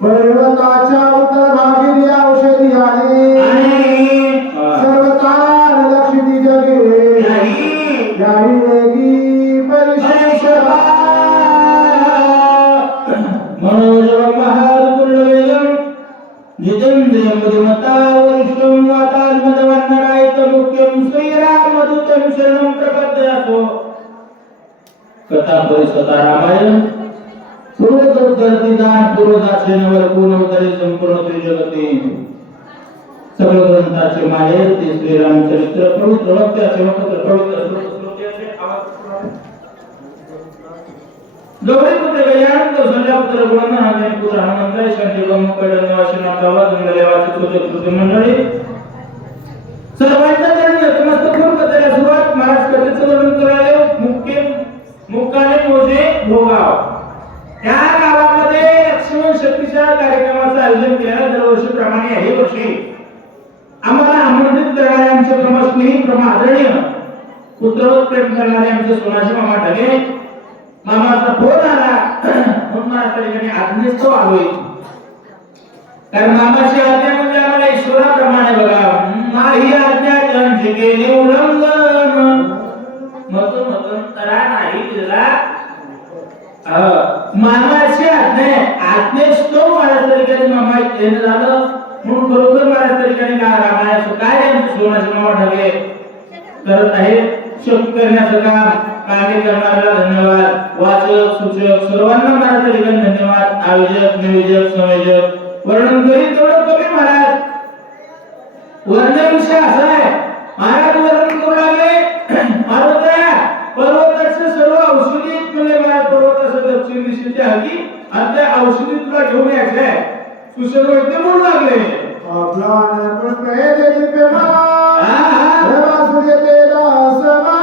पर्वताच्या उत्तर भागी औषधी आहे सर्वतार लक्ष्मी जगे याही वेगी परिशेषवा मनोजवं महापुण्यवेदं जितेन्द्रियं बुद्धिमता वरिष्ठं वातात्मजवन्नरायतं मुख्यं श्रीरामदूतं शरणं प्रपद्यतो कथा परिसता रामायण पूर्वोत्तरदान पूर्वदासेनवर पूर्णोत्तरे संपूर्ण त्रिजगते सगळ ग्रंथाचे माहेर ते श्रीरामचरित्र पवित्र भक्त्याचे पवित्र श्लोकाचे आवाज गौरी पुत्र गयान तो संध्यापुत्र गुणनामे पुत्र हनुमंत शांती गमकड निवासी नागावा जंगलेवाची छोटे मंडळी सर्वांच्या चरणी नतमस्तक होऊन कथेला सुरुवात महाराज कथेचं वर्णन करायला मुक्काने मोजे भोगाव त्या गावामध्ये लक्ष्मण शक्तीच्या कार्यक्रमाचं आयोजन केलं दरवर्षीप्रमाणे याही वर्षी आम्हाला आमंत्रित करणारे आमचे प्रमस्नेही प्रमादरणीय पुत्रवत प्रेम करणारे आमचे सोनाजी मामा ढगे मामाचा फोन आला म्हणून मला त्या ठिकाणी आज्ञेस्तव आलोय कारण मामाची आज्ञा म्हणजे आम्हाला ईश्वराप्रमाणे बघा नाही आज्ञा त्यांची केली उल्लंघन मधून तरा नाही दिला मामाची आज्ञेस्तव मला त्या ठिकाणी मामा येणं झालं म्हणून खरोखर मला त्या ठिकाणी रामायणाचं काय आमचे सोनाजी मामा ढगे करत आहेत शक्ती करण्याचं काम कार्य करणाऱ्याला धन्यवाद वाचक सूचक सर्वांना मला त्या ठिकाणी धन्यवाद आयोजक नियोजक संयोजक वर्णन करीत तेवढं कमी महाराज वर्णन विषय असा आहे महाराज वर्णन करू लागले मारुत्या पर्वताचे सर्व औषधी म्हणजे महाराज पर्वताचं दक्षिण दिशेच्या हाती आणि त्या औषधी तुला घेऊन यायचं आहे सुशेर वैद्य म्हणू लागले आपला पुष्प हे देवी प्रेमा रवासुरी तेला समा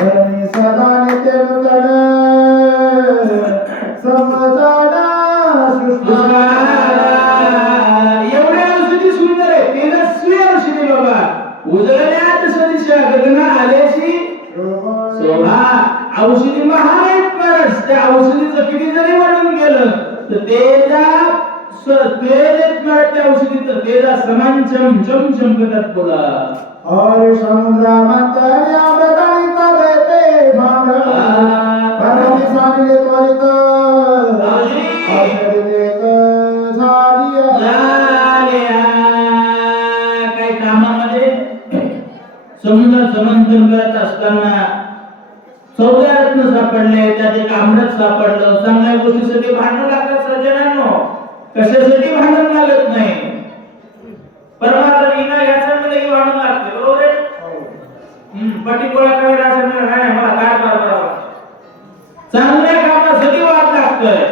धरणी सदा नित्य नूतन समजाना सृष्टिका एवढे औषधी सुंदर आहे तेजस्वी औषधी बाबा उजळण्यात सदिशा गगना आलेशी शोभा औषधी महान आहेत महाराज त्या औषधीचं किती जरी वर्णन केलं तर तेजा त्या औषधीचं तेजा समान चम चमकतात बोला और समुद्रा मंतरी अमृतालिता देते भांड परमी सानिले त्वरित औषधी देत झालिया काही कामामध्ये समुद्रात मंथन करत असताना चौदा रत्न सापडले त्यात एक अमृत सापडलं चांगल्या गोष्टीसाठी भांडण लागतात सज्जनांनो कशासाठी भांडण लागत नाही परमात्मा विना याच्यामध्ये भांडण लागते बरोबर आहे पटिकोळाकडे राहणार नाही मला काय बरोबर चांगल्या कामासाठी वाद लागतोय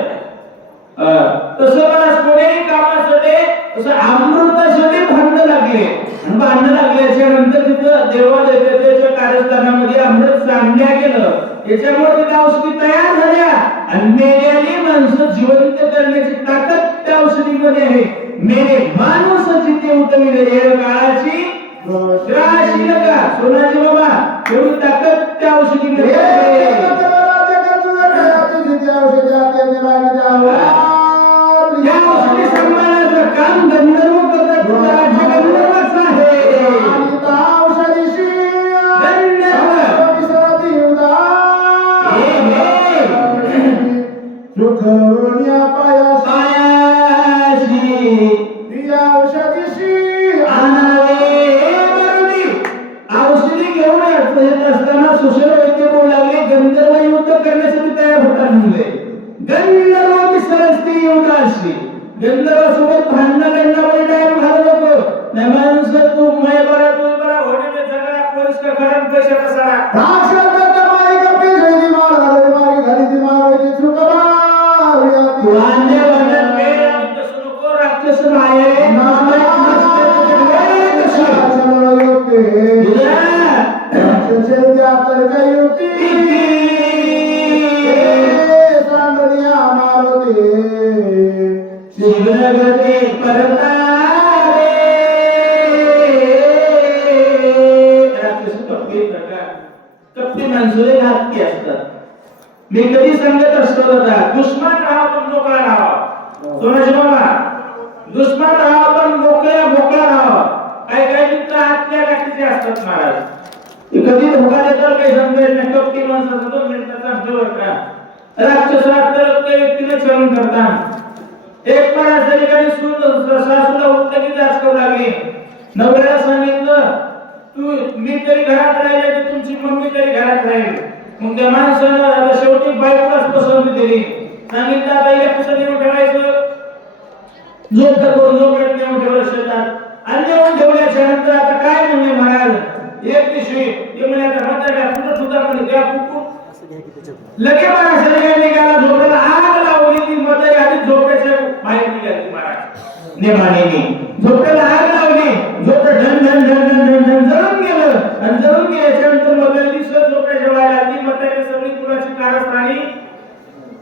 तसं मला कोणीही कामासाठी तसं अमृतासाठी भांडण लागले आणि भांडण लागल्याच्या नंतर तिथं देवादेवतेच्या कार्यस्थानामध्ये अमृत सांडल्या गेलं त्याच्यामुळे त्या औषधी तयार झाल्या आणि मेलेली माणसं जिवंत करण्याची ताकद त्या औषधीमध्ये आहे मेले माणूस जिथे उतरले हे काळाची राशी नका सोनाजी बाबा एवढी ताकद त्या औषधीमध्ये आहे या औषधी सन्मानाचं काम गंधर्व करतात राज्य गंधर्वाचं आहे औषधीशी सुखवण्या पायाशी या औषधीशी आणावे मरुदी औषधी घेऊन येत असताना सुशेर वैद्य बोलू लागले गंधर्व युद्ध करण्यासाठी तयार होतात म्हणले गंधर्व विसरस्ती युद्धाशी गंधर्व सोबत भांडणं करण्यामध्ये टाइम घालू नको नाही माणूस तू मैं बरा तू बरा होणे में झगडा पोलीस का खराब कशाचा सारा राक्षसाचा मारी कपी जैदी मार घाले मारी घाली ती मार होती चुकला वांदे वांदे मेरा तसं नको राक्षस माये नामे नसते चलो योग्य राक्षसाच्या तर काही युक्ती सांगण्या मारते शिवनगती परतारे राक्षस कप्पी माणसं घातकी असतात मी कधी सांगत असतो होता दुश्मन राहा पण मोकळा राहा. सोनाजी बाबा, दुश्मन राहा पण मोकळा राहा. काही मित्र आतल्या गाठीचे असतात महाराज. कधी धोका देतात काही समजेल नाही. कपटी माणसाचा 2 मिनिटाचा अंतर राक्षसात तर त्या व्यक्तीने चरण करतात. एक माणूस ठिकाणी सासूला उठलं की जाच करू लागली. नवऱ्याला सांगितलं तू मी तरी घरात राहिले तर तुमची मम्मी तरी घरात राहील. मग त्या माणसानं शेवटी बायकोलाच पसंत दिली. सांगितलं आता या कसं नेऊन ठेवायचं. झोप करून झोपेत नेऊन ठेवलं शेतात आणि नेऊन ठेवल्याच्या नंतर आता काय म्हणले महाराज एक दिवशी ते म्हणे आता म्हाताऱ्या कुठं सुद्धा म्हणे द्या कुकू लगे महाराज निघाला. झोपेला आग लावली. ती म्हातारी आधी झोपेच्या बाहेर निघाली महाराज नेमाने. झोपेला आग लावली. झोप ढन ढन ढन ढन ढन ढन जळून गेलं आणि जळून गेल्याच्या नंतर म्हातारी दिसत झोपेच्या बाहेर आली. म्हातारी सगळी कुणाची कारस्थानी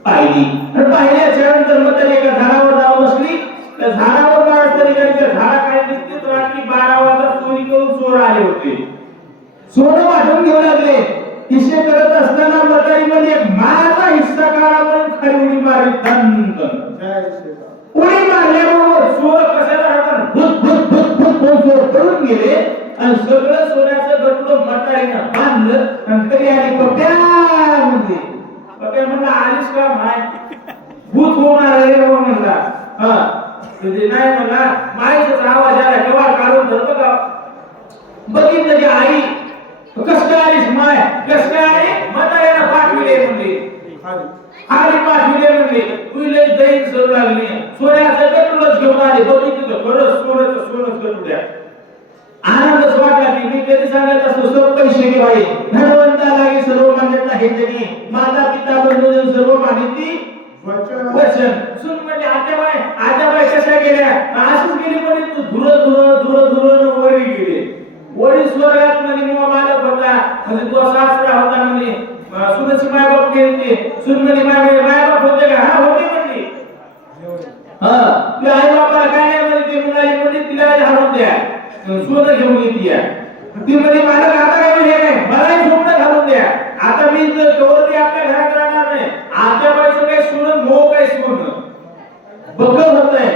पाहिली आणि पाहिल्याच्या नंतर म्हातारी एका झाडावर जाऊन बसली. त्या झाडावर महाराज तरी त्या झाडाखाली दिसते रात्री 12 वाजता चोरी करून चोर आले होते. सोनं वाटून घेऊ लागले. हिस्से करत असताना म्हातारी मध्ये माझा हिस्सा काढा म्हणून खाली उडी मारली. उडी मारल्याबरोबर चोर कशाला राहतात भूत भूत भूत भूत चोर पळून गेले आणि सगळं सोन्याचं गठुडं म्हातारीनं बांधलं आणि कधी आली पप्प्या म्हणजे पप्प्या म्हणला आलीस का माय भूत होणार रे म्हणला. हा म्हणजे नाही म्हणला माईचा आवाज आला कवाड काढून धरतो का बघितलं की आई कस काय आलीस माय कस काय आली म्हाताऱ्यानं पाठविले म्हणले. खाली पाठविले म्हणले. तुला दैन सरू लागली. सोन्याचं गठुडंच घेऊन आले. बघितलं खरंच सोनच गठुड्या. आनंदच वाटला की मी कधी सांगत असतो सर्व पैसे घे भाई धनवंता लागे सर्व मान्यता हे जगी माता पिता बंधू सर्व मानिती वचन सुन म्हणजे आत्याबाई कशा गेल्या असंच गेली म्हणजे तू धुर वरी गेली. वरी स्वर्गात म्हणजे मालक होता म्हणजे तो सासरा होता म्हणजे सुनची मायबाप गेली. सुन म्हणजे मायबाप होते का हा होते म्हणजे हा ते आई बापाला काय नाही म्हणजे ते मुलाली म्हणजे तिला हारून द्या सोनं घेऊन येते. ती म्हणजे मालक आता काय हे नाही मलाही झोपणं घालून द्या. आता मी जर कवरती आपल्या घरात राहणार नाही. आत्या बाईचं काही सोनं मोह काही सोनं बकल होतंय.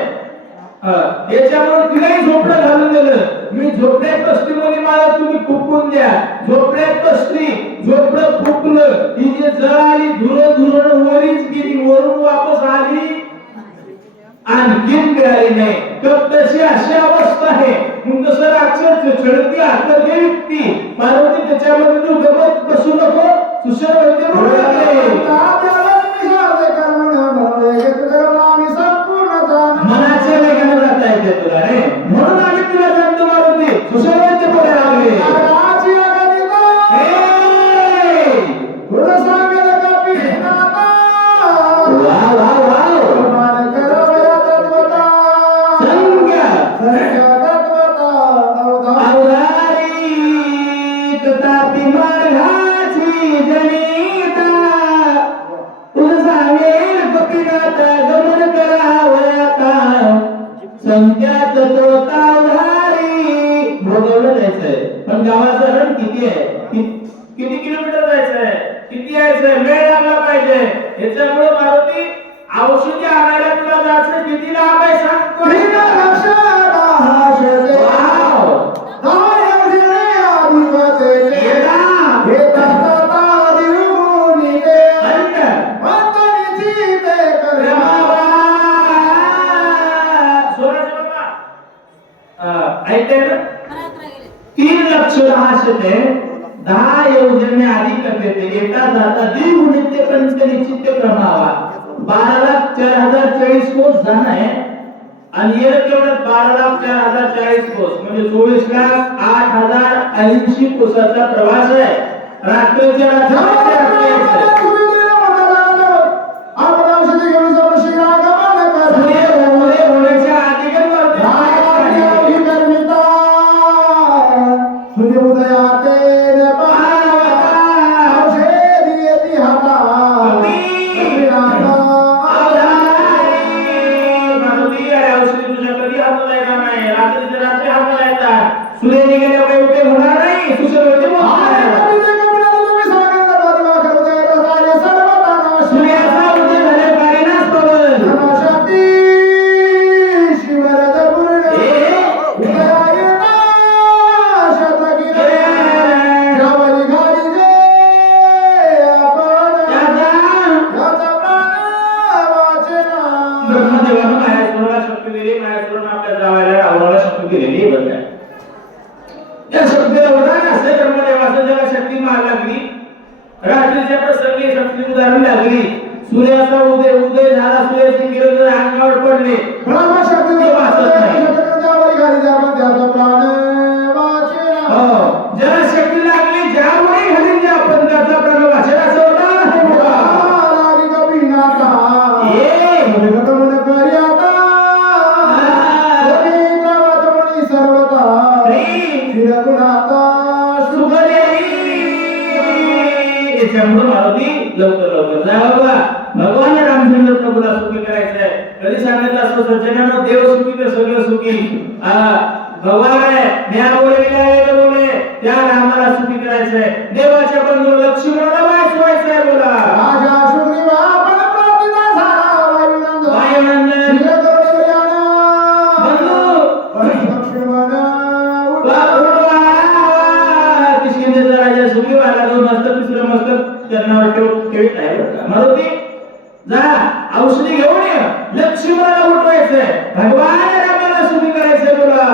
याच्यामुळे तिलाही झोपणं घालून दिलं. मी झोपड्यात बसली म्हणजे मला तुम्ही फुकून द्या. झोपड्यात बसली झोपडं फुकलं ही जे जळाली धुर वरीच गेली वरून वापस आली आणखीन मिळाली नाही. तर तशी अशी अवस्था आहे. मग जसं राक्षस छळती हात व्यक्ती पार्वती त्याच्यामध्ये तू गमत बसू नको सुशर वैद्य मनाचे लेखन जाता येते तुला रे म्हणून आम्ही तुला सांगतो मारुती सुशर वैद्य बोलायला लागले. संख्यात तोताधारी भोगवलं जायचंय. पण गावाचं रण किती आहे किती किलोमीटर जायचंय किती यायचंय वेळ लागला पाहिजे. याच्यामुळे मारुती औषधी आणायला तुला जायचं किती लांब आहे सांग. ते 10 योजने आधी करते येता जाता द्विगुणित पंचनिश्चित क्रमावा 12,04,040 कोस जाणं आहे आणि येत तेवढं 12,04,040 कोस म्हणजे 24,08,080 कोसाचा प्रवास आहे. रात्रीच्या ब्रह्मदेवानं मायासुराला शक्ती दिली, मायासुरानं आपल्या जावयाला रावणाला शक्ती दिलेली आहे बघा. या शक्तीला वरदान असं ब्रह्मदेवाचं ज्याला शक्ती मार लागली, रात्रीच्या प्रसंगी शक्ती उदाहरण लागली, सूर्याचा उदय झाला, सूर्याचे किरण जर अंगावर पडले, ब्रह्मशक्ती वाचत नाही. ज्याला शक्ती लागली, ज्यामुळे घरी ज्या आपण त्याचा प्राण वाचेल असं होतं. लवकर जा बाबा, भगवान रामचंद्र प्रभूला सुखी करायचंय. कधी सांगितलं असतं सज्जनांनो, देव सुखी तर सगळं सुखी. भगवान आहे, न्या बोले त्या रामाला सुखी करायचंय. देवाच्या बंधू लक्ष्मणाला वाचवायचंय. बोला मारुती जा, औषधी घेऊन ये, लक्ष्मणाला उठवायचंय, भगवान रामाला सुखी करायचंय. बोला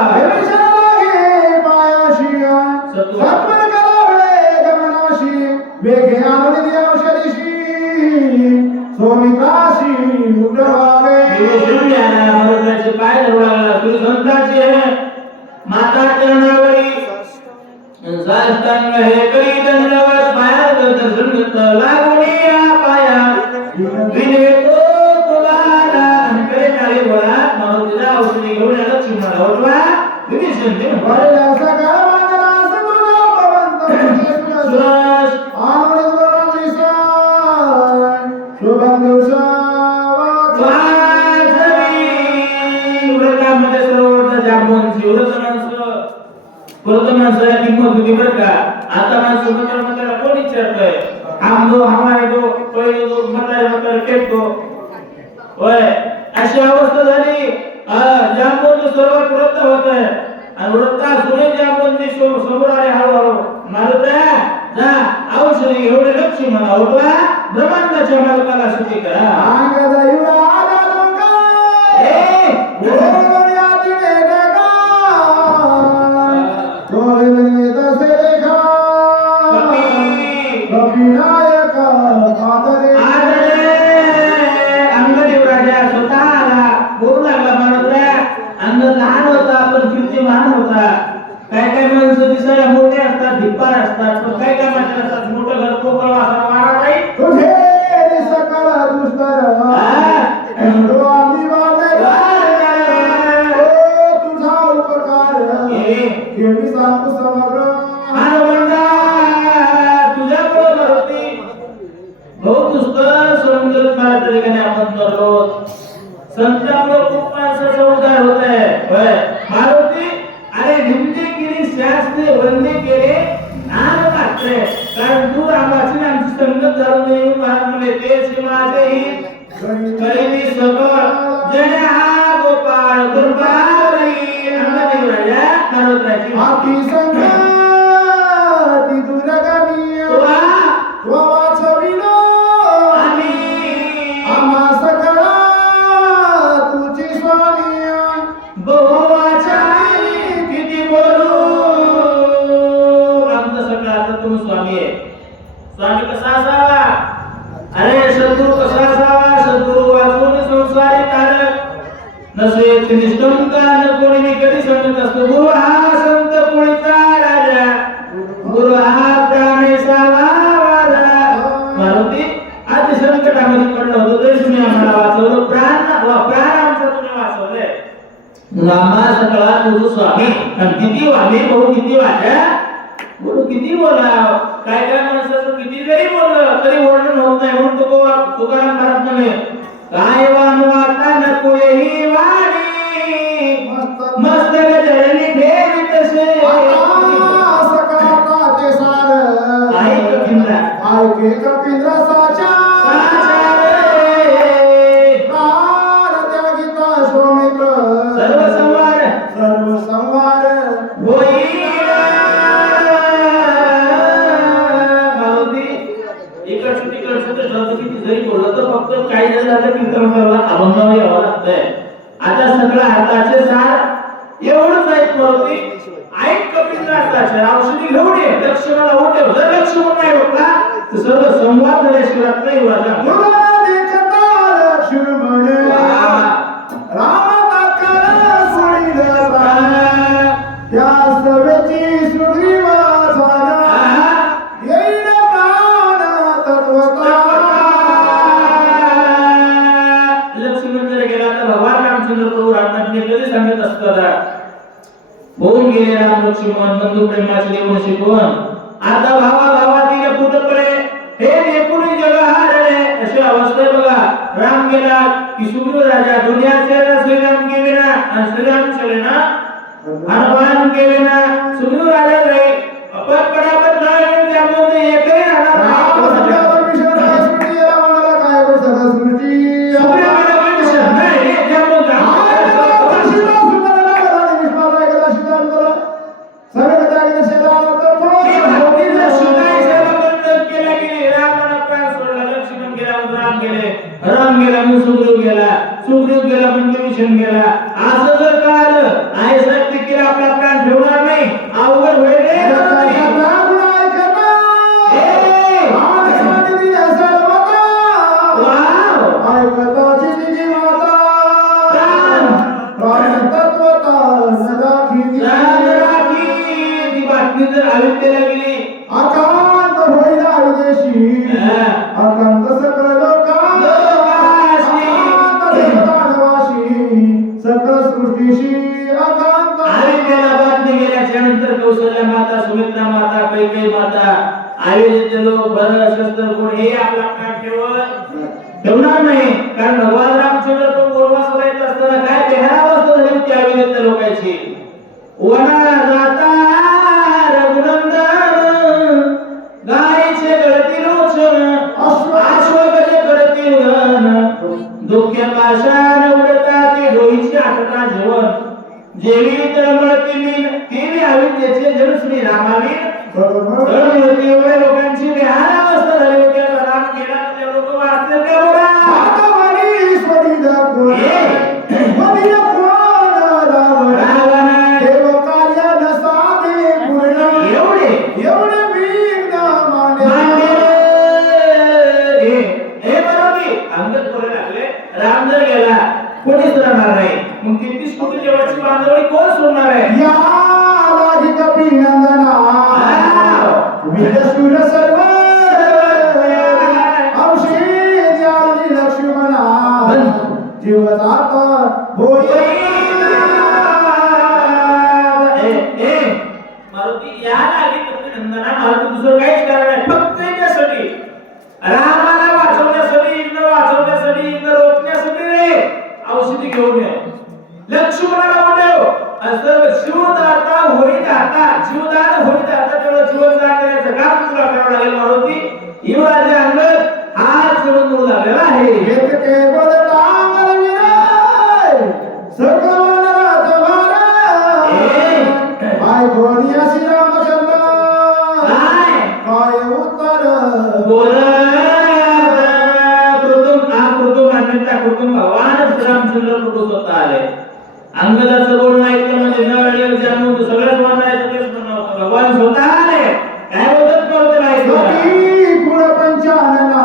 पाय धरला, तुझी संताची माता चरणावरी जास्तान हे करी दंडवत पाया दर्शन घेतलं लागून पाया विनवेतो तुला करे नारी. बोला मारुतीला औषधी घेऊन याला चिमणा होतवा विभीषण दे बोले असा काळ मानला सगुण भगवंत सुरस आनंद गुणांची सान शुभंग व्रतामध्ये सर्व जामून शिवरस माणसाला किंमत होती बरं का. आता माणसं म्हणाला कोण विचारतोय, हम दो हमारे दो, पहिले दो म्हातारे टेकतो. होय, अशी अवस्था झाली. जांबून सर्वात वृत्त होत आहे आणि वृत्ता सुने जांबून समोर आले हळूहळू. मारुत्या जा, औषधी घेऊन लक्ष्मणा उठवा, ब्रह्मांडाच्या मालकाला सुखी करा. काय काय माणसं दिसायला मोठे असतात, धिप्पार असतात, पण काय काय माणसं असतात मोठं घर पोकळ वासा मारा नाही. तुझे सकाळ दुस्तर तुझा उपकार मी सांगू समग्र तुझ्याकडे मारुती बहुत दुस्तर समजत मला तरी का आपण दररोज संतांमुळे खूप माणसाचा उद्धार होत आहे. मारुती अरे निंदे केली, शास्त्रे वंदे केले, नाम मात्र कारण तू रामाची आमची संगत झालं नाही म्हणले तेच माझे करीनी सगळ जने हा गोपाळ कृपावरी अंगदेव राजा मारुतीची आपली संगत ती दुर्गामी वा वाचविलो आम्ही आम्हा सकळा तुझी स्वामी बहुवाचा स्वामी आहे. स्वामी कसा असावा, अरे सद्गुरु कसा असावा, सद्गुरु वाचून संसारी तारक नसे निष्ठम का न कोणी कधी सांगत असतो. गुरु हा संत कोणीचा राजा, गुरु हा प्राणेचा वाजा. मारुती आज संकटामध्ये पडलं होतं तरी तुम्ही आम्हाला वाचवलं, प्राण आमचा तुम्ही वाचवलंय. नामा सकळा गुरु स्वामी आणि किती वाणी भाऊ किती वाजा बोलू किती बोला. काय काय माणसाचं किती जरी बोललं तरी वर्णन होत नाही. म्हणून तुकाराम महाराज म्हणे काय वानवाता नको ही वाणी मस्तक जळणी ठेवी तसे सकाळचे सार ऐक पिंजरा ऐक कपिंद्रा साचा त्यागिता सोमित्र सर्व संवार होई. जरी बोललं तर फक्त काही जरी आपल्याला अभंगावर यावं लागतंय. आता सगळं हाताचे सार एवढंच आहेत मारुती. ऐक कपिलदासाचे औषधी घेऊन ये, लक्ष्मणाला उठव. जर लक्ष्मण नाही उठला तर सर्व संवाद झाल्याशिवाय नाही वाचा. तुला देखता लक्ष्मण राम ताकरा सोडिला या सवेची सुग्रीवा झाला येईल प्राण तत्वता. लक्ष्मण जर गेला तर भगवान रामचंद्र प्रभू रामाने कधी सांगत असतात, होऊन गेले राम लक्ष्मण बंधू प्रेमाचे देऊन शिकवण. आता भावा भावातील पुतपडे हे एकूण जग हारले. अशी अवस्था आहे बघा. राम गेला की सुग्रीव राजा दुनिया सेना श्रीराम केले ना, आणि श्रीराम चले ना हनुमान केले ना, सुग्रीव राजा जाई अपन पडापट नाही त्यामध्ये एकही राहणार नाही. सगळ्यावर विषय आहे स्मृती याला म्हणाला काय होय सगळं स्मृती सुग्रीव राजा विषय नाही त्यामध्ये राम गेला म्हणून सुग्रीव गेला, सुग्रीव गेला म्हणून विभीषण गेला. असं जर कळालं आहे साहेब ते केला आपला प्राण ठेवणार नाही, अवघड होईल रे. ती बातमी जर अयोध्येला गेली अकांत होईल आयुदेशी अकांत सकळ सकळ सृष्टीशी अकांत. अयोध्येला बातमी गेल्याच्या नंतर कौशल्या माता, सुमित्रा माता, कैकेयी माता, अयोध्येचे लोक भरत शस्त्र कोण हे आपला प्राण ठेवणार नाही. कारण भगवान रामचंद्र तो वनवासाला येत असताना काय बेहारावस्था झाली होती अयोध्येच्या लोकांची. वना जाता रघुनंदन गायीचे गळती लोचन अश्वगजे करती उधन दुःख्य पाषाण उडता ते डोईची आटता जेवण जेवी तळमळती मीन तेवी अयोध्येचे जन श्री रामावीन. एवढ्या लोकांची बेहारावस्था झाली होती. राम गेला त्या लोक वाचले का बघा. राम जर गेला कोणीच राहणार नाही. मग 33 कोटी देवाची बांधवडी कोण सोडणार आहे. या लागिक अभिनंदना विदशूर सर्व औषध याली लक्ष्मणा जीवनात मारुती या लागिक अभिनंदना. मारुती दुसरं काहीच कारण नाही, फक्त यासाठी रामाला वाचवण्यासाठी, इंद्र वाचवण्यासाठी, इंद्र रोखण्यासाठी रे औषधी घेऊन ये. लक्ष्मणाला उठव असं शिवदाता होईदाता, जीवदान होईदाता तेवढं जीवनदान करण्याचं काम तुला करावं लागेल मारुती. युवराजे अंगद हात जोडून बोलू लागलेला आहे. एक केवळ तांगर विनय सकल राजभार आय कोणिया श्री रामचंद्र काय उत्तर बोल. भगवान रामचंद्र प्रभू स्वतः आले. अंगदाचं बोलणं ऐकलं म्हणजे नळ जाणून सगळ्याच मानायचं तेच म्हणणं. भगवान स्वतः आले. काय बोलत करतो ऐकी गुण पंचानना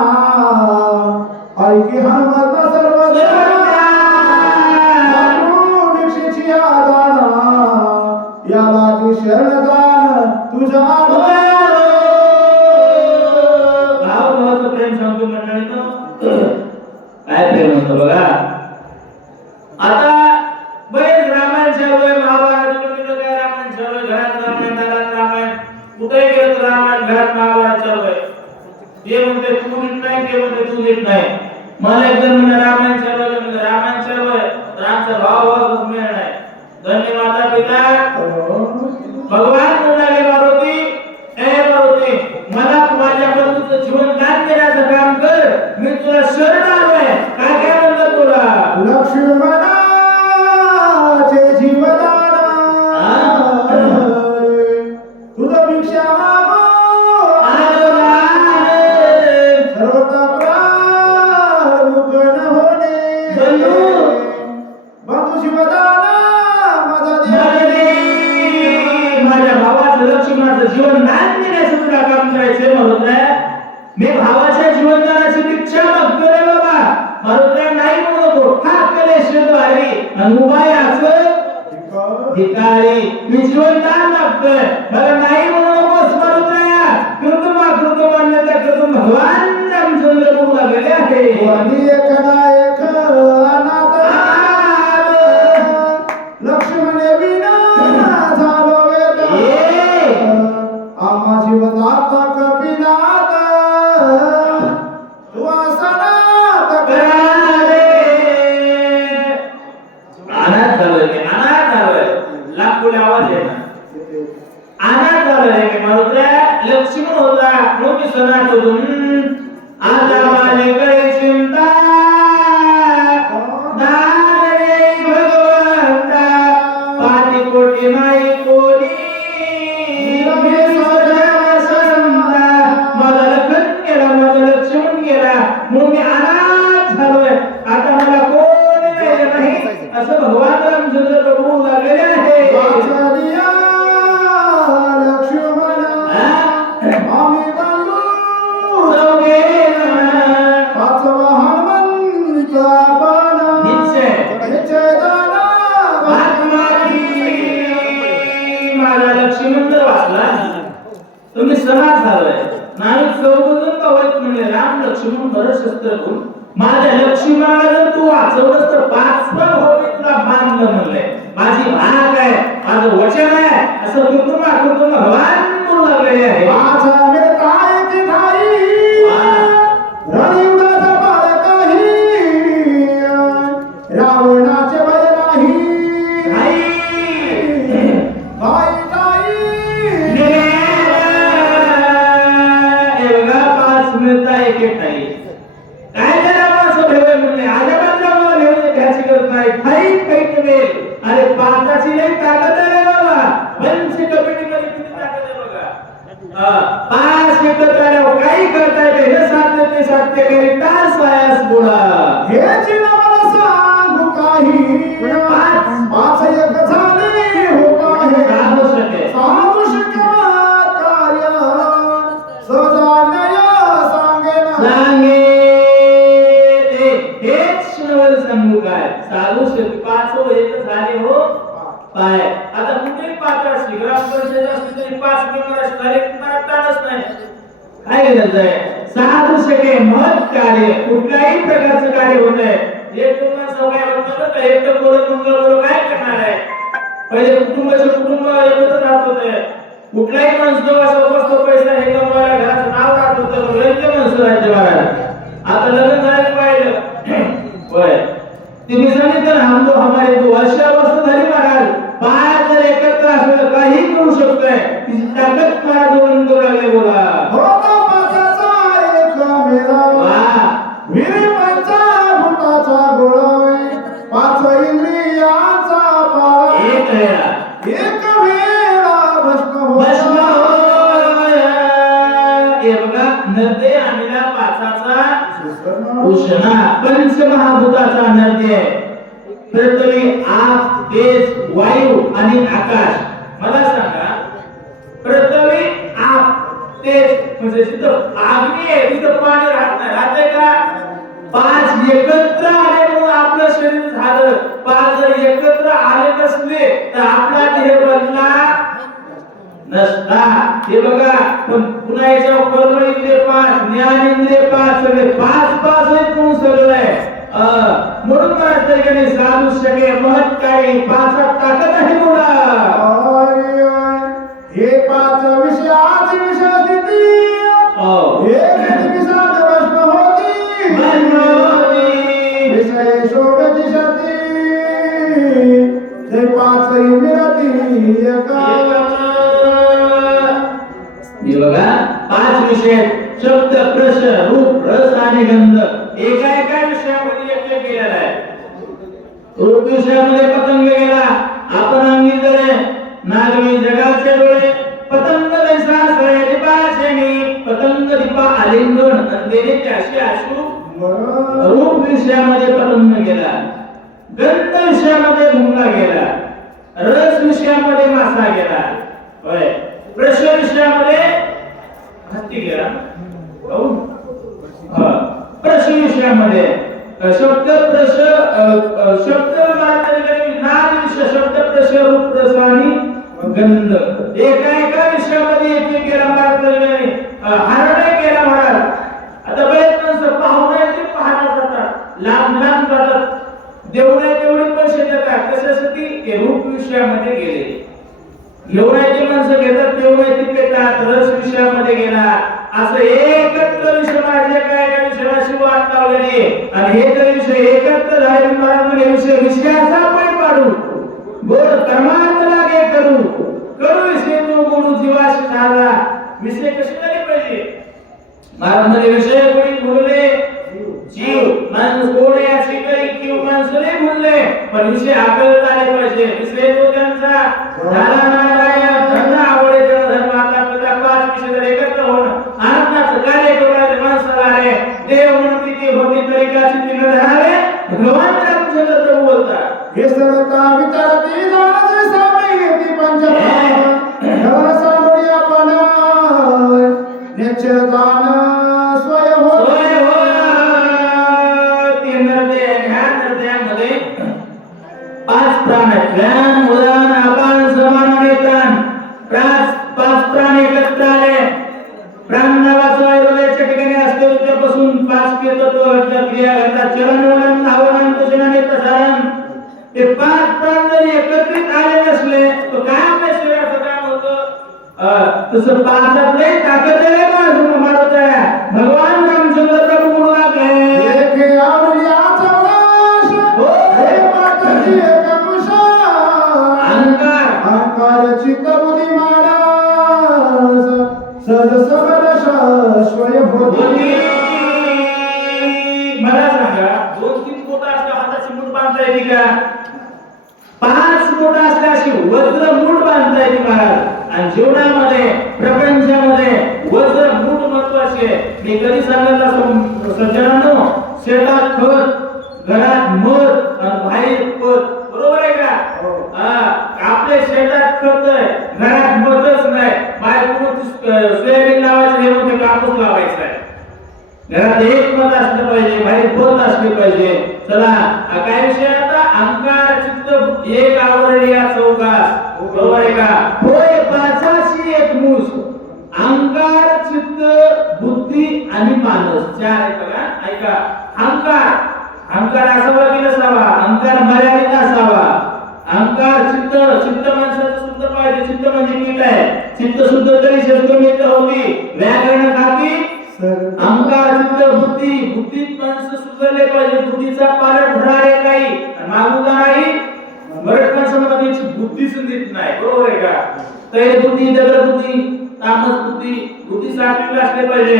ऐकी हनुमत सर्व दीक्षेची आदाना याला की शरणदान तुझा भावाचं प्रेम सांगतो मंडळी. काय प्रेम होतं बघा. आता बरेच रामायण चालू महाभारत काय रामायण चालू आहे. घरात रामायण, दारात रामायण, कुठेही गेलं तर रामायण, घरात महाभारत चालू आहे. ते म्हणते तू नीट नाही, ते म्हणते तू नीट नाही. मला एकदम म्हणजे रामायण चालू आहे, म्हणजे रामायण चालू आहे तर आमचा भाव मिळणार नाही. धन्य माता पिता भगवान म्हणाले मारुती, ए मारुती मला माझ्या बंधूचं जीवन दान देण्याचं काम कर. मी तुला शरण आलोय. काय काय म्हणतात तुला. लक्ष्मणाचे जीवदान तुझं भिक्षा सर्वता प्राण होणे बंधू शिवदाना माझा माझ्या भावाचं लक्ष्मणाचं जीवन दान देण्याचं तुला काम करायचंय मरुद्रा. मी भावाच्या जीवनदानाची इच्छा मागतो रे बाबा. मरुद्रा नाही म्हणू नको. हा कलेशद्वारी आणि उपायाचं भिकारी मी जीवनदान मागतोय. मला नाही म्हणू नकोस मरुद्रा. कृतमान्यता कृतम भगवान रामचंद्र बोलू लागलेले आहे. आणि एक ना एक अनाथ लक्ष्मणे विना झालो वेद आम्हा जीवनात कपिनाथ तू आसनात करारे. अनाथ झालोय मी, अनाथ झालोय. लाखोले आवाज आहे ना. अनाथ झालोय मी मरुद्रा. लक्ष्मण होता म्हणून मी सनातून आता माझ्याकडे चिंता दान रे भगवंता. पाठी कोटी नाही कोणी मी स्वतः संता. माझा लखन गेला, माझा लक्ष्मण गेला म्हणून मी अनाथ झालोय. आता मला कोणी नाही असं भगवान रामचंद्र प्रभू लागलेले आहे. वाचनिया लक्ष्मण आम्ही बंधू पाचवा हनुमंत आपण निश्चय दाना माझा लक्ष्मण जर वाचला तुम्ही समाज झालोय. नाविक चौघजण कवच म्हणले राम लक्ष्मण भरत शस्त्र घेऊन माझ्या लक्ष्मणाला जर तू वाचवलंस तर पाचवा भाऊ मी तुला बांधलं म्हणलंय. माझी भाग आहे, माझं वचन आहे असं कुटुंब भगवान बोलू लागलेले आहे. माझा मित्राय की थाई रणिवडाचा बालकही रावणाचे भय नाही बाई ताई एवढा पाच मिळता एक एक नाही. काय त्याला असं भेवे म्हणले आजोबांना भेवे घ्यायची गरज नाही. काही काही नव्हे. अरे पाचाची नाही ताकद आहे बाबा. पंच कमिटीमध्ये किती ताकद आहे बघा. पाच एकत्र आल्यावर काही करता येते. हे साध्य ते साध्य करी तास वायास बुडा. हे मला सांगू काही पाच एक झाले हो पाहे सांगू शके सांगू शकत कार्य सजान्य सांगेना सांगे हेच नवल सांगू काय साधू शके पाच एक झाले हो पाय. आता कुठेही पाच असली ग्रामपंचायत असली तरी पाच मेंबर असले तुम्हाला ताणच नाही. काय गरज आहे. साधू शके महत् कार्य कुठल्याही प्रकारचं कार्य होत आहे. एक तुम्हाला सवय होतं तर एकटं बोलत मंगळ काय करणार आहे. पहिले कुटुंबाचे कुटुंब एकत्र राहत होते. कुठलाही माणूस असं पैसा हे कमवायला घराचं नाव राहत होतं. वेगळे माणसं राज्यभारात. आता लग्न झालं पाहिलं होय तिने सांगितलं हम तो हमारे दो अशा अवस्था झाली महाराज. पाय जर एकत्र असलं काही करू शकतोय. तिची ताकद मला दोन करू लागले बोला. होता पाचाचा एक मेळा वाह विरी पंचा भूताचा गोळा पाच इंद्रियांचा पाळा एक आहे. एक वेळा भस्म भस्म होया हे बघा नद्य आम्हीला पाचाचा उष्णा पंचमहाभूताचा नद्य पृथ्वी आप तेज वायू आणि आकाश. मला सांगा पृथ्वी आप तेज म्हणजे जिथं अग्नी आहे तिथं पाणी राहत नाही. राहते का. पाच एकत्र आले म्हणून आपलं शरीर झालं. पाच जर एकत्र आले नसले तर आपला देह बनला नसता. हे बघा पण पुन्हा याच्यावर कर्म इंद्रिय पाच ज्ञान इंद्रिय पाच सगळे पाच पाच आहेत म्हणून सगळं आहे. म्हणून मला तरीने साधू शके महत् कार्य पाचात ताकद आहे बोला. हे पाच विषयाची विषयस्थिती एक विषाद भस्म होती विषय शोभेची शक्ती ते पाच मिळती एका. हे बघा पाच विषय शब्द प्रश रूप रस आणि गंध एका एका विषयामध्ये एक एक गेलेला आहे. रूप विषयामध्ये पतंग गेला. आपण अंगी जरे नागवी जगाचे डोळे पतंग जैसा सोयरी पाचणी पतंग दीपा आलिंगन अंधेरी त्याशी आशू रूप विषयामध्ये पतंग गेला. गंध विषयामध्ये मुंगा गेला, रस विषयामध्ये मासा गेला, होय, प्रश विषयामध्ये हत्ती गेला, प्रश विषयामध्ये शब्द प्रश शब्द नाद विषय शब्द प्रश रूप रस आणि गंध एका विषयामध्ये एक गेला महाराज हरणे गेला महाराज. आता बरेच माणसं पाहुणे ते पाहण्यात जातात, लांब लांब जातात, देवळे तेवढे पैसे देतात कशासाठी? हे रूप विषयामध्ये गेले. एवढ्याचे माणसं घेतात तेवढ्याचे पेतात, रस विषयामध्ये गेला. असं एकत्र विषय माझे काय एका विषयाशी वाट लावलेली आणि हे जर विषय एकत्र झाले महाराज विषय विषयाचा पण पाडू गोड कर्मात लागे करू करू विषय तो बोलू जीवाशी झाला. विषय कसे झाले पाहिजे महाराज मध्ये विषय कोणी बोलले जीव माणूस गोडे असे काही किंवा माणसं नाही बोलले पण विषय हाकलता आले पाहिजे. विषय तो त्यांचा झाला नारायण धर्म आवडे धर्म आता पिता पाच विषय जर एकत्र होणं आनंदाचं कार्य करायचे माणसाला आहे. देव म्हणते की होती तरीकाची तिने धरावे भगवान रामचंद्र प्रभू बोलतात हे सर्वता विचारती जाणते सामे येती पंचमहाभूत धवन सामुडी आपण निश्चय जाण स्वय हो पाच प्राण आहेत ज्ञान उदान अपान समान आणि प्राण पाच प्राण एकत्र आले. प्राण नावाचा हृदयाच्या ठिकाणी असते त्यापासून पाच तत्व क्रिया घडतात चलन वलन धावन कुशन आणि प्रसारण. ते पाच प्राण जरी एकत्रित आले नसले तर काय आपल्या शरीराचं काम होतं? तसं पाचातले ताकद आहे का मारत आहे. भगवान रामचंद्र प्रभू म्हणू लागले एके आवडीचा वश हे पाठाची एकमुषा अहंकार चित्त बुद्धी मानस सज समरस स्वय होती. मला सांगा 2-3 बोट असल्या हाताची मूठ बांधता येते का? 5 बोट असल्या अशी वज्र मूठ बांधता येते महाराज. आणि जीवनामध्ये प्रपंचामध्ये वज्र मूठ महत्वाचे. मी कधी सांगितलं सज्जनांनो शेतात खत घरात मध आणि बाहेर पद बरोबर आहे का? आपल्या शेतात खत आहे घरात मधच नाही बाहेर सोयाबीन लावायचं हे म्हणते कापूस लावायचा आहे. घरात एक मत असलं पाहिजे बाहेर पद असले पाहिजे. चला काय विषय आता अहंकार चित्त एक आवरली या चौकास बरोबर आहे का? होय पाचाशी एक मूस अहंकार चित्त बुद्धी आणि मानस चार आहे बघा. ऐका अहंकार असावा की नसावा? अहंकार मर्यादित असावा. अहंकार चित्त माणसाचं शुद्ध पाहिजे. चित्त म्हणजे नीट आहे. चित्त शुद्ध तरी शस्त्र मित्र होती व्याकरण खाती अहंकार चित्त बुद्धीत माणसं सुधारले पाहिजे. बुद्धीचा पालट धरारे काही मागूचा नाही. बरेच माणसांमध्ये बुद्धीच नीट नाही बरोबर आहे का? तैर बुद्धी दगड बुद्धी तामस बुद्धी साठलेली असले पाहिजे.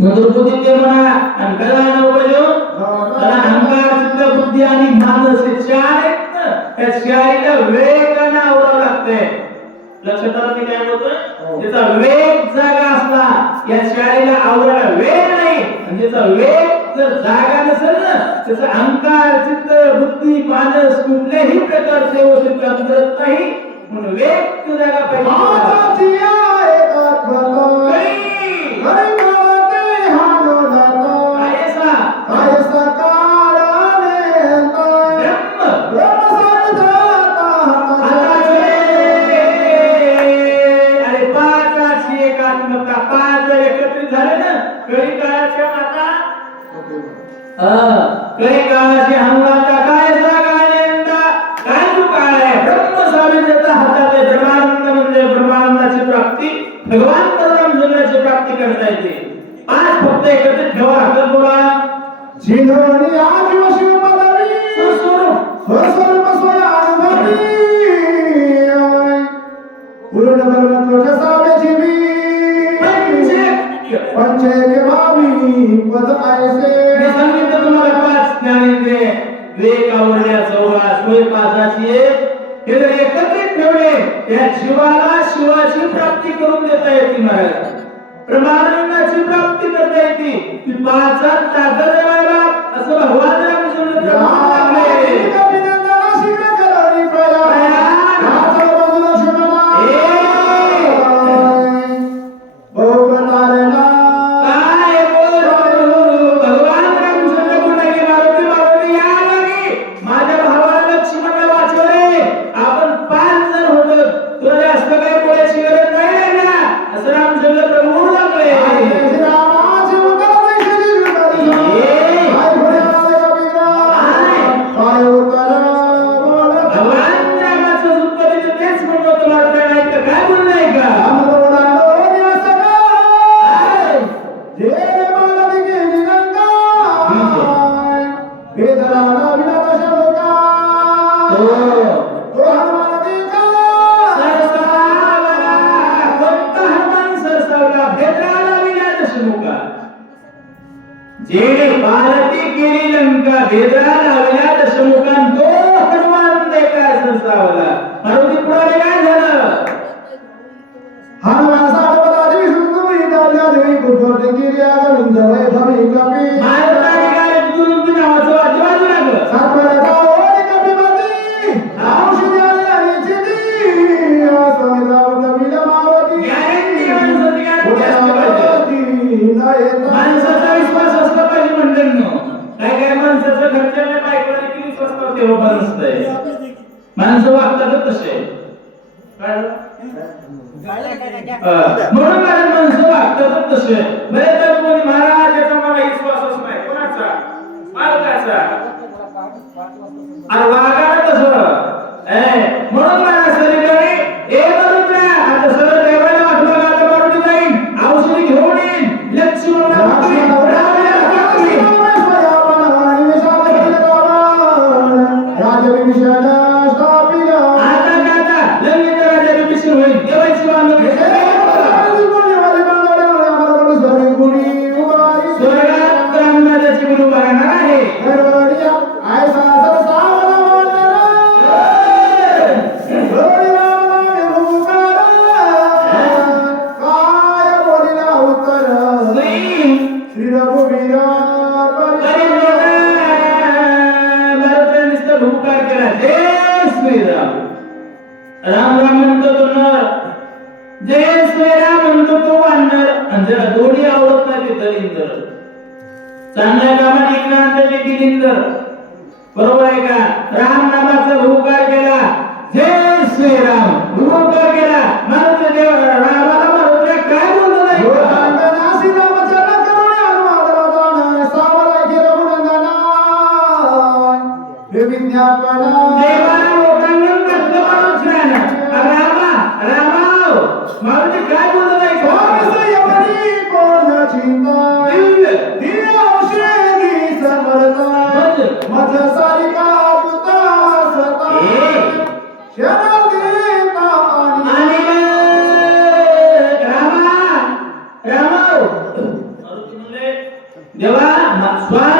मधुर बुद्धी ते म्हणा आणि कला पाहिजे. त्याला अहंकार चित्त बुद्धी आणि मानस हे चार आहेत ना. त्या चारीला वेगाने आवरावं लागतंय. लक्षात आलं मी काय बोलतोय? त्याचा वेग जागा असला या शाळेला आवरायला वेग नाही. आणि त्याचा वेग जर जागा नसेल ना त्याचा अहंकार चित्त बुद्धी मानस कुठल्याही प्रकारचे व्यवस्थित काम करत नाही. म्हणून वेग जागा पाहिजे. काही काळाची हंगाता काय जागायंता काय तू काय ब्रह्म स्वामींच्या हातात आहे. ब्रह्मानंद म्हणजे ब्रह्मानंदाची प्राप्ती भगवान परमचंद्राची प्राप्ती करता येते. 5 फक्त एकत्रित ठेवा. हातात बोला जिनोनी आजीव शिव पदवी स्वस्वरूप स्वय अनुभवी पूर्ण ब्रह्मत्व ठसावे जीवी पंचैक्य भावी पद ऐसे. मी सांगितलं तुम्हाला 5 ज्ञानेंद्रिय वेग आवडल्या चौरा सोय पाचाची हे जर एकत्रित ठेवले त्या जीवाला शिवाची प्राप्ती करून देता येते महाराज. प्रमाणाची प्राप्ती करता येते. ती 5 ताकद आहे असं भगवान रामचंद्र विनाश लोका तो तो हनुमान देखा सरसावला, फक्त हनुमान सरसावला, भेद्राला विना दशमुखा. जेणे भारती केली लंका, भेद्राला विना दशमुखा, तो हनुमान देखा सरसावला. मारुती पुढे काय झालं? हनुमान साडपदाची विष्णुमयी दाल्या देवी पुष्पवती गिर्या गरुंज वैभवी कपी महाराजांनी काय गुरुजी नावाचं वाद्य वाजू लागलं. सातपऱ्याचा ओढी कपिपती औषधी आली आणि चिती स्वामीराव दविला मावती गॅरंटी माणसाची गॅरंटी असली पाहिजे. मावती न येता माणसाचा विश्वास असला पाहिजे मंडळींनो. काय काय माणसाचं घरच्याला बायकोला देखील विश्वास नसते, बाबा नसतंय. माणसं वागतात तसे. कळलं? म्हणून माझ्या माणसं वागतात तसे. बरे तर कोणी महाराज याचा मला विश्वासच नाही. कोणाचा? मालकाचा. अरे वागा तसं. म्हणून मला सरीकडे ए बरोबर आता सरळ देवाला वाटलं का आता मारुती जाईन, औषधी घेऊन येईन, लक्ष्मणला राम राम म्हणतो तो नर, जय श्रीराम म्हणतो तो वानर. आणि जरा दोन्ही आवडत नाही ते दलिंदर. चांगल्या कामात इकडे ते दिलिंदर. बरोबर आहे का? राम नामाचा भूकार केला, जय श्रीराम भूकार केला. मारुती देव रामाला मारुतीला काय बोलतो नाही देवाला लोकांना म्हटलं माणूस नाही. रामा रामाव मारुती काय बोलतो नाही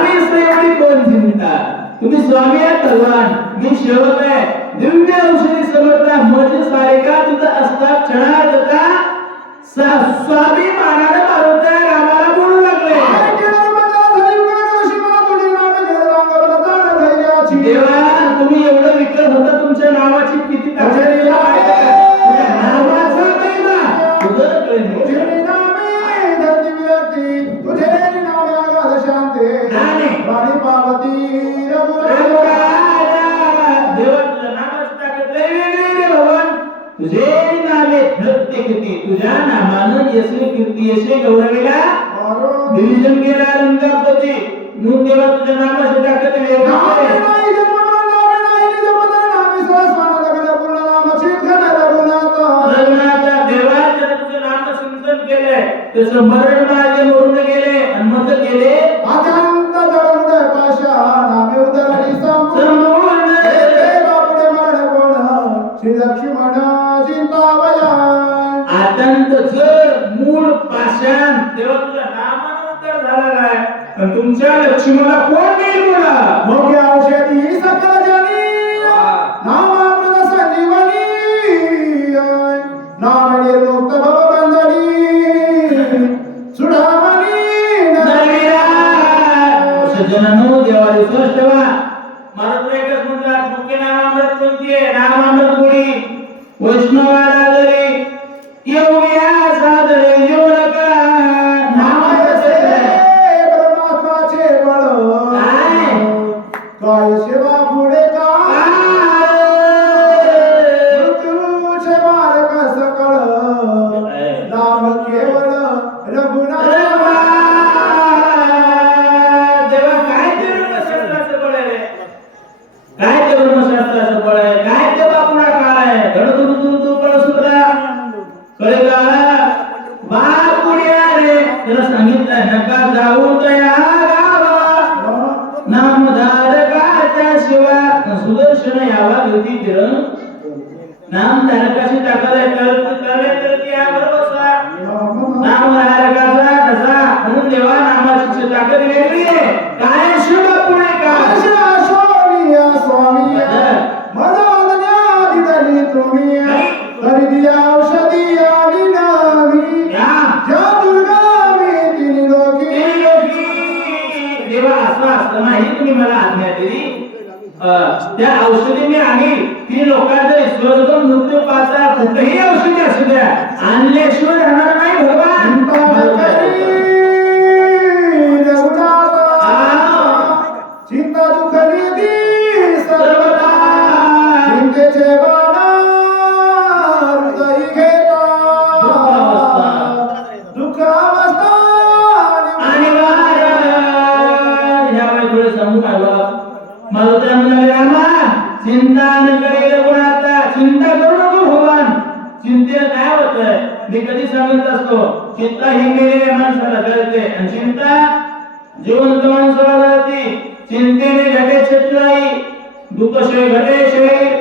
स्वामी एवढी कोण चिंता. तुम्ही स्वामी आहात भगवान, मी सेवक आहे. दिव्य औषधी समर्था मज सारिका तुझा असता क्षणार्धता स्वामी मानाने मारुती रामाला बोलू लागले. देवा तुम्ही एवढं विकत होता, तुमच्या नावाची किती तक्रारीला नावाचा महिमा तुझं कळेल. तुझे नामे धरते किती, तुझ्या नामानं यशे कीर्ती यशे गौरविला डिव्हिजन गेला रंगापती. म्हणून देवा तुझ्या नामाची ताकद वेगळी आहे. रघुनाथा देवा जर तुझं नाम चिंतन केलंय तर मरण माझे मरून गेले आणि मग गेले अजंत जडमुदय पाशा नामे उदरणी संपूर्ण बापुडे मरण कोण श्री लक्ष्मण चिंतावया. अत्यंत जड मूळ पाषाण तेव्हा तुझ्या नामानं उद्धार झालेला आहे. आणि तुमच्या लक्ष्मणाला कोण देईल बोला? मोठे औषधी सकल जनी नामामृत संजीवनी नामने मुक्त भव बंधनी सुधामणी नरवीरा. सज्जनांनो देवाला विश्वास ठेवा. महाराज एकच म्हणतात मुख्य नामामृत कोणती आहे? नामामृत गोडी वैष्णवाला जरी योग्या साधरे योनका नामाचे परमात्माचे बळ काय सेवा पुढे काय मृत्यूचे मार्ग सकळ नाम केवळ रघुनाथ. देवा काय ते ब्रह्मशास्त्राचं बळ आहे? काय ते ब्रह्मशास्त्राचं बळ आहे? काय ते बापुडा काळ आहे? धडधड तू पळसुद्धा कळेगा बापुड्या रे. त्याला सांगितलं नका जाऊ तया गावा नामधारकाच्या शिवा सुदर्शन यावा गती फिरण नाम धारकाची ताकद आहे तर या भरोसा नाम धारकाचा तसा म्हणून देवा नामाची ताकद वेगळी आहे काय शिवा पुणे काय सोनिया स्वामी माझा आज्ञाधिकारी तुम्ही तरी दिया औषधी आणि नामी ज्या दुर्गामी तिन्ही लोकी देवा असं असतं नाही तुम्ही मला आज्ञा दिली त्या औषधी मी आणील ती लोकांचे स्वर्ग मृत्यू पाचा कुठेही औषधी असू द्या आणल्याशिवाय राहणार नाही भगवान चिंता दुःख निधी सर्वदा चिंतेचे बाणा हृदयी घेता दुःख अवस्था आणि यावेळी थोडे समूह आलो मला त्या म्हणाले रामा चिंता न करेल गुणाता चिंता करू नको भगवान चिंतेला काय होतंय मी कधी सांगत असतो चिंता ही मेलेल्या माणसाला कळते आणि चिंता जिवंत माणसाला जाते चिंतेने घटे छत्राई दुःखशे घटे शरीर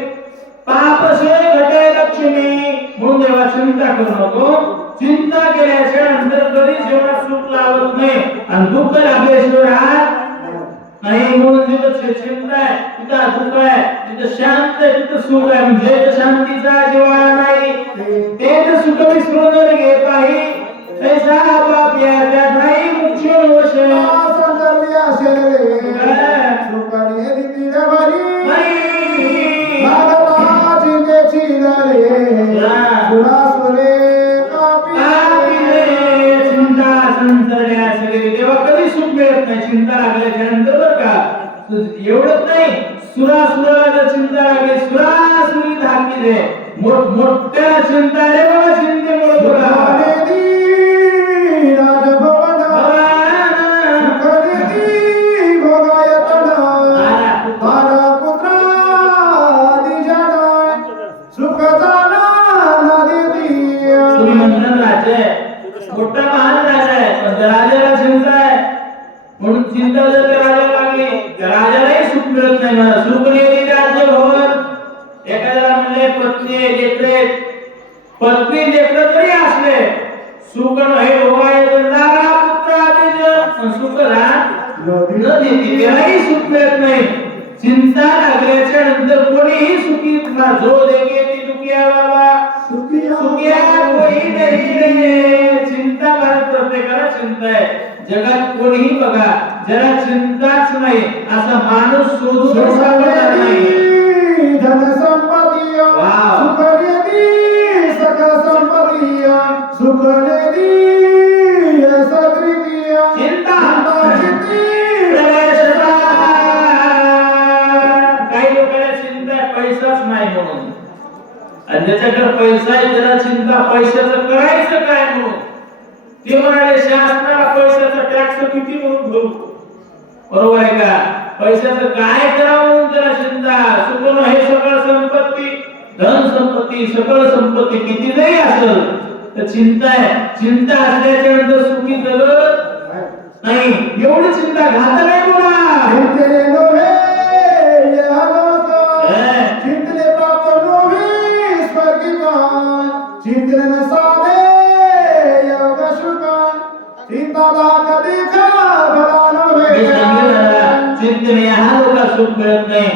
पापशे घटे लक्ष्मी म्हणून देवा चिंता करू नको चिंता केल्याशिवाय नंतर कधी जीवनात सुख लावत नाही आणि दुःख लागल्याशिवाय राहत नाही म्हणून जिथं चिंता आहे तिथं दुःख आहे तिथं शांत आहे तिथं सुख आहे म्हणजे शांतीचा जिव्हाळा नाही ते तर सुख विस्मरण घेत नाही तैसा बाप या नाही मुख्य वश संदर्भी असेल रे सुखाने दिली भरी लागता चिंतेची नरे सुरासुरे कापिले चिंता संतरण्या सगळे देवा कधी सुख मिळत नाही चिंता लागल्याच्या नंतर बरं का एवढंच नाही सुरासुराला चिंता लागली सुरासुरी धाकली रे मोठ्या चिंता रे बाबा चिंतेमुळे तुम्ही म्हणतात राजा मोठा महान राजा आहे पण राजाला चिंता आहे म्हणून चिंता जर राजाला लागली राजालाही सुख मिळत नाही मला सुख नाही राज्य भवन एखाद्याला म्हणले पत्नी लेकरं तरी असले सुख नाही भोगायचं नारा पुत्र आदेश सुख न देती त्यालाही सुख मिळत नाही चिंता लागल्याच्या नंतर कोणीही सुखी जो देगे ती दुखिया बाबा सुखिया कोणी नाही चिंता भारत प्रत्येकाला चिंता आहे जगात कोणीही बघा जरा चिंताच नाही असा माणूस शोधून सापडणार नाही धन संपत्ती सुख निधी सकल संपत्ती सुख निधी सकृती चिंता काही लोकांना चिंता पैसाच नाही म्हणून आणि ज्याच्याकडे पैसा आहे त्याला चिंता पैशाचं करायचं काय म्हणून ते म्हणाले शासनाला पैशाचा टॅक्स किती म्हणून भरू बरोबर आहे का पैशाचं काय करावं म्हणून त्याला चिंता सुख हे सकळ संपत्ती धन संपत्ती सकळ संपत्ती किती जरी असेल तर चिंता आहे चिंता असल्याच्या नंतर सुखी जगत नाही एवढी चिंता घातक आहे बोला चिंतले नोहे या लोक चिंतले प्राप्त नोहे स्वर्गिका चिंतले न साधे योग शुका चिंता दाख देखा भला नोहे चिंतने हा लोकांना सुख मिळत नाही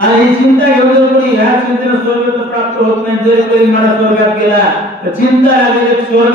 आणि ही चिंता घेऊन जर कोणी ह्या चिंतेने स्वर्ग प्राप्त होत नाही जरी तरी मला स्वर्गात गेला तर चिंता लागली स्वर्ग